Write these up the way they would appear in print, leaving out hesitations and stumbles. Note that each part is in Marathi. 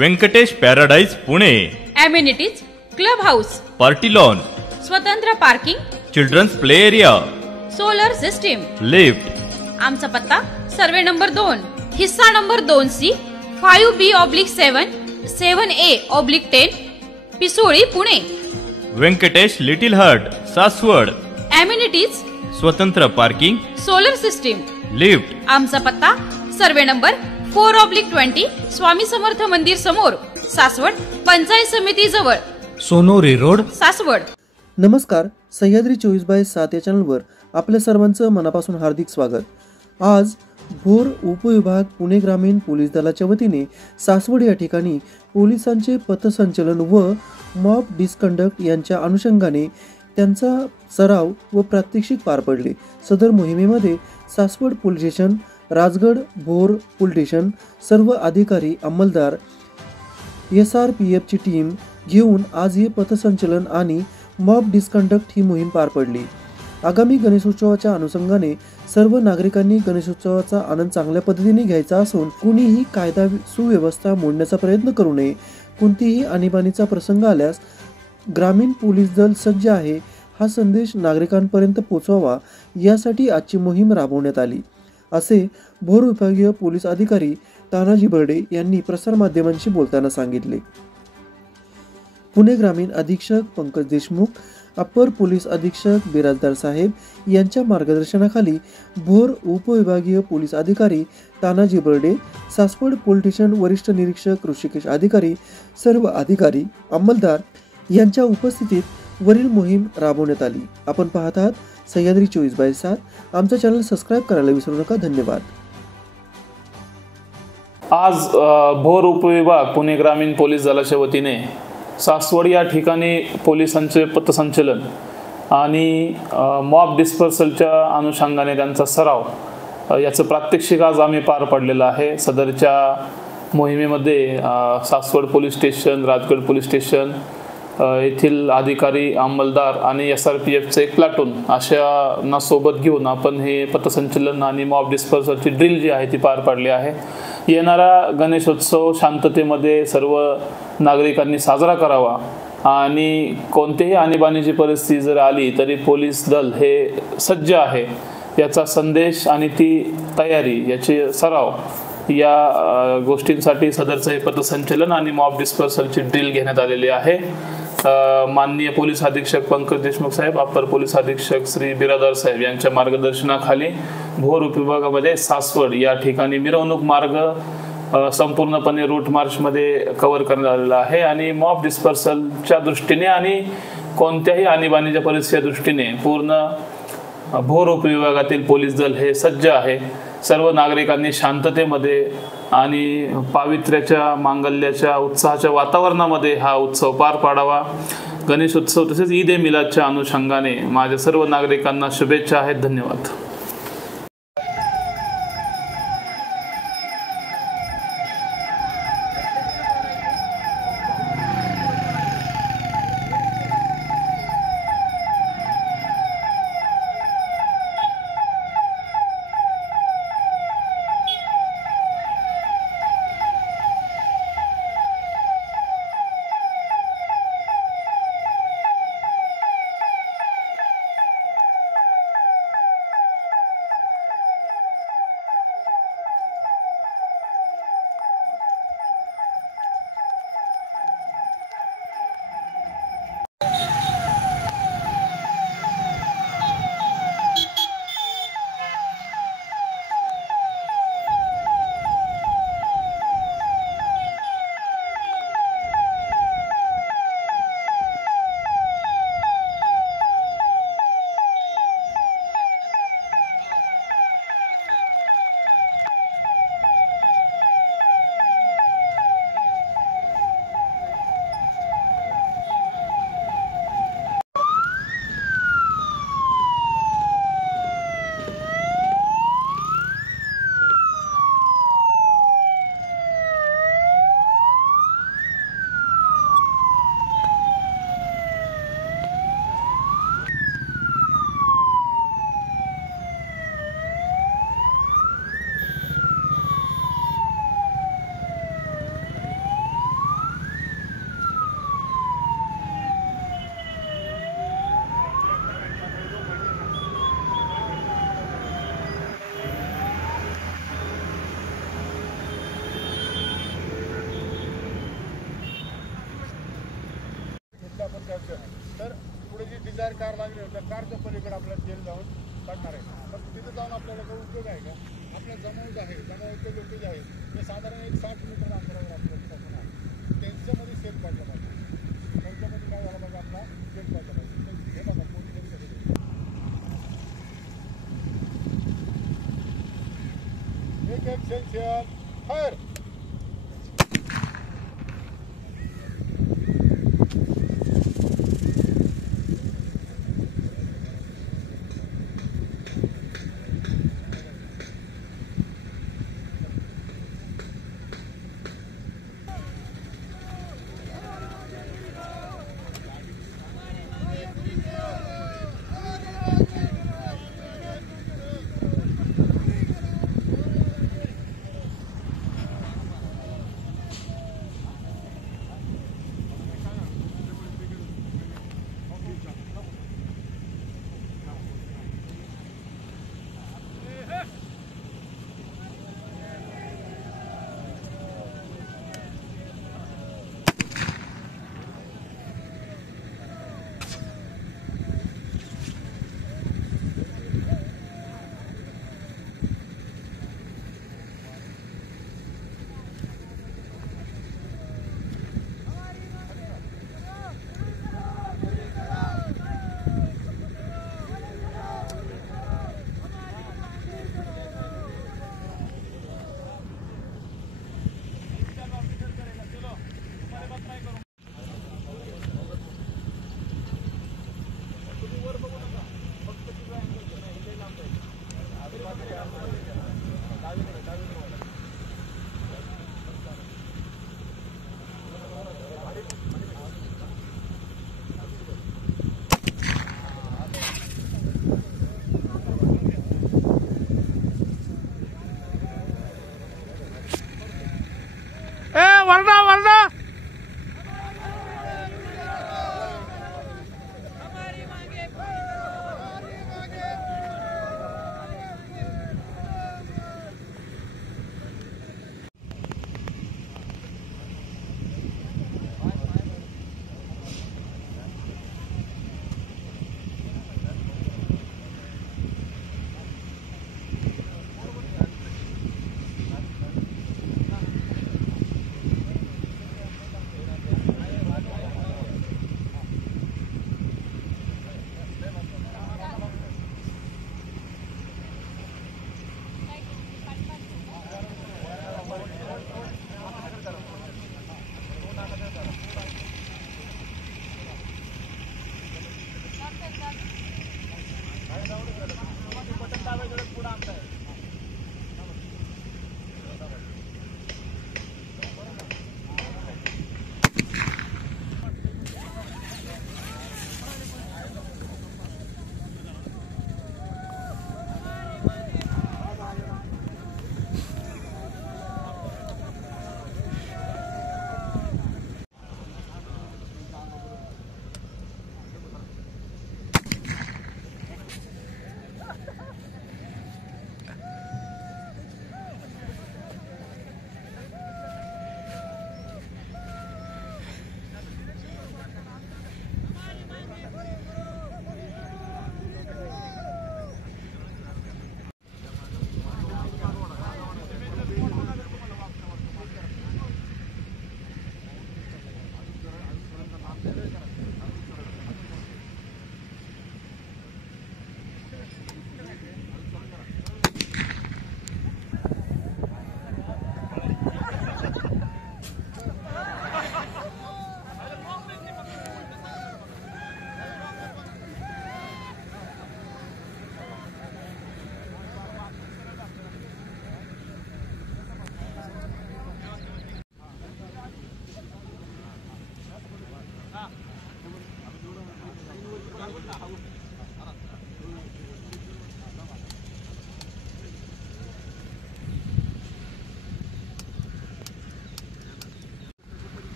Venkatesh paradise Pune. Amenities club house, party lawn, स्वतंत्र parking, children's play area, solar system, lift. आमचा पत्ता सर्वे नंबर 2, हिस्सा number 2C, 5B/7, 7A/10, Pisoli, Pune. Venkatesh little heart, Saswad. Amenities स्वतंत्र पार्किंग, सोलर सिस्टीम, लिफ्ट। आमचा पत्ता सर्वे नंबर 4/20, स्वामी समर्थ मंदिर समोर, सासवड, पंचायत समिती जवळ, सोनोरी रोड, सासवड। नमस्कार, सह्याद्री 24/7 या चॅनलवर आपल्या सर्वांचं मनापासून हार्दिक स्वागत। आज भोर उपविभाग पुणे ग्रामीण पोलीस दलाच्या वतीने सासवड या ठिकाणी पोलिसांचे पथसंचलन व मॉब डिस्कंडक्ट यांच्या अनुषंगाने त्यांचा सराव व प्रात्यक्षिक पार पडले। सदर मोहिमेमध्ये Saswad police station, Rajgad, Bhor police station, सर्व अधिकारी, अंमलदार, SRPF ची टीम घेऊन आज हे पथसंचलन आणि मॉब डिस्कंडक्ट ही मोहीम पार पडली। आगामी गणेशोत्सवाच्या अनुषंगाने सर्व नागरिकांनी गणेशोत्सवाचा आनंद चांगल्या पद्धतीने घ्यायचा असून कुणीही कायदा सुव्यवस्था मोडण्याचा प्रयत्न करू नये। कोणतीही आणीबाणीचा प्रसंग आल्यास ग्रामीण पोलीस दल सज्ज आहे हा संदेश नागरिकांपर्यंत पोहोचवावा यासाठी आजची मोहीम राबवण्यात आली, असे भोर विभागीय पोलीस अधिकारी तानाजी बर्डे यांनी प्रसारमाध्यमांशी बोलताना सांगितले। पुणे ग्रामीण अधीक्षक पंकज देशमुख, अप्पर पोलीस अधीक्षक बिराजदार साहेब यांच्या मार्गदर्शनाखाली भोर उपविभागीय पोलीस अधिकारी तानाजी बर्डे, सासवड पोलीस स्टेशन वरिष्ठ निरीक्षक ऋषिकेश अधिकारी, सर्व अधिकारी, अंमलदार यांच्या उपस्थितीत वरील मोहीम राबवण्यात आली। आपण पाहत आहात सह्याद्री 24/7। आमचं चॅनल सबस्क्राईब करायला विसरू नका। धन्यवाद। आज भोर उपविभाग पुणे ग्रामीण पोलीस दलाच्या वतीने सासवड या ठिकाणी पोलिसांचे पथसंचलन आणि मॉब डिस्पर्सलच्या अनुषंगाने त्यांचा सराव याचं प्रात्यक्षिक आज आम्ही पार पाडलेलं आहे। सदरच्या मोहिमेमध्ये Saswad police station, Rajgad police station येथील अधिकारी, अंमलदार आणि SRPFचे एक प्लाटून अशांना सोबत घेऊन आपण हे पथसंचलन आणि मॉब डिस्पर्सलची ड्रिल जी आहे ती पार पाडली आहे। येणारा गणेशोत्सव शांततेमध्ये सर्व नागरिकांनी साजरा करावा आणि कोणत्याही आणीबाणीची परिस्थिती जर आली तरी पोलीस दल हे सज्ज आहे याचा संदेश आणि ती तयारी याचे सराव या गोष्टींसाठी सदरचं हे पथसंचलन आणि मॉब डिस्पर्सलची ड्रिल घेण्यात आलेली आहे। माननीय पोलीस अधीक्षक पंकज देशमुख साहेब, अप्पर पोलीस अधीक्षक श्री बिराजदार साहेब यांच्या मार्गदर्शनाखाली भोर उपविभागामध्ये सासवड या ठिकाणी मिरवणूक मार्ग संपूर्णपणे रूट मार्चमध्ये कव्हर करण्यात आलेला आहे आणि मॉब डिस्पर्सलच्या दृष्टीने आणि कोणत्याही आणीबाणीच्या परिस्थितीच्या दृष्टीने पूर्ण भोर उपविभागातील पोलीस दल हे सज्ज आहे। सर्व नागरिकांनी शांततेमध्ये आणि पावित्र्याच्या, मांगल्याच्या, उत्साहाच्या वातावरणामध्ये हा उत्सव पार पाडावा। गणेशोत्सव तसेच ईद ए मिलादच्या अनुषंगाने माझ्या सर्व नागरिकांना शुभेच्छा आहेत। धन्यवाद। आपण कॅप्चर. तर पुढे जी डिझायर कार लागली होती त्या कारच्या पलीकडे आपल्याला जेल जाऊन काढणार आहे. पण तिथे जाऊन आपल्याला काही उपयोग आहे का? आपल्या जमाव जे आहे, जमावाचे लोक जे आहेत ते साधारण एक 60 मीटर अंतरावर आपल्यापासून आहे. त्यांच्यामध्ये सेफ काढलं पाहिजे. त्यांच्यामध्ये काय झालं पाहिजे, आपला सेफ काढलं पाहिजे. हे बघा कोणी कधी एक सेन्शियल फायर.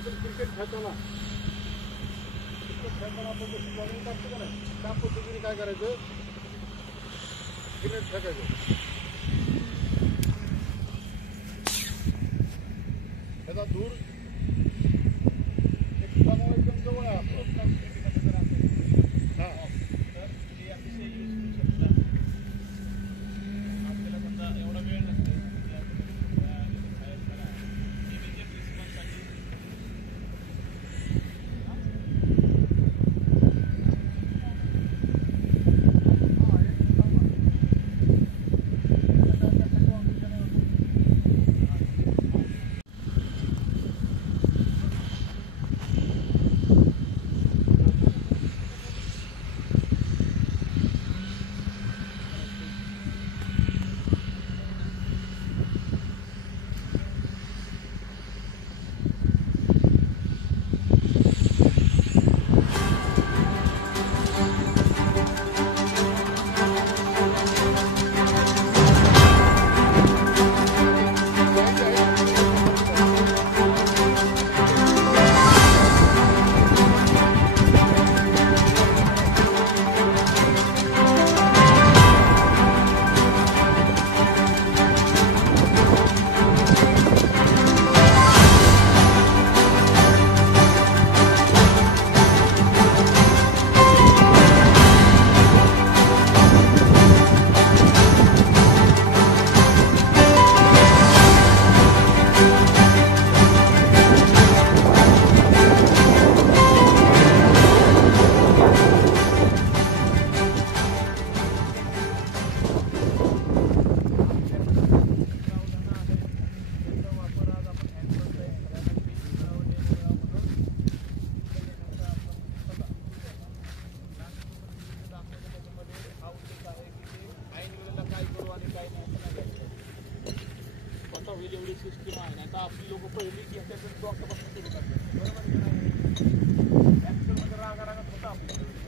आपण क्रिकेट खेळताना आपण जसं बॉलिंग टाकतो का नाही त्या पद्धतीने काय करायचं क्रिकेट फेकायचं. त्याचा दूर एक जमाव एकदम जवळ आहे आपलं. हां एवढी सिस्टीम आहे ना तर आपली लोक पहिली घेतात डॉक्टर बरोबर रागा रागत होता आपल्याला.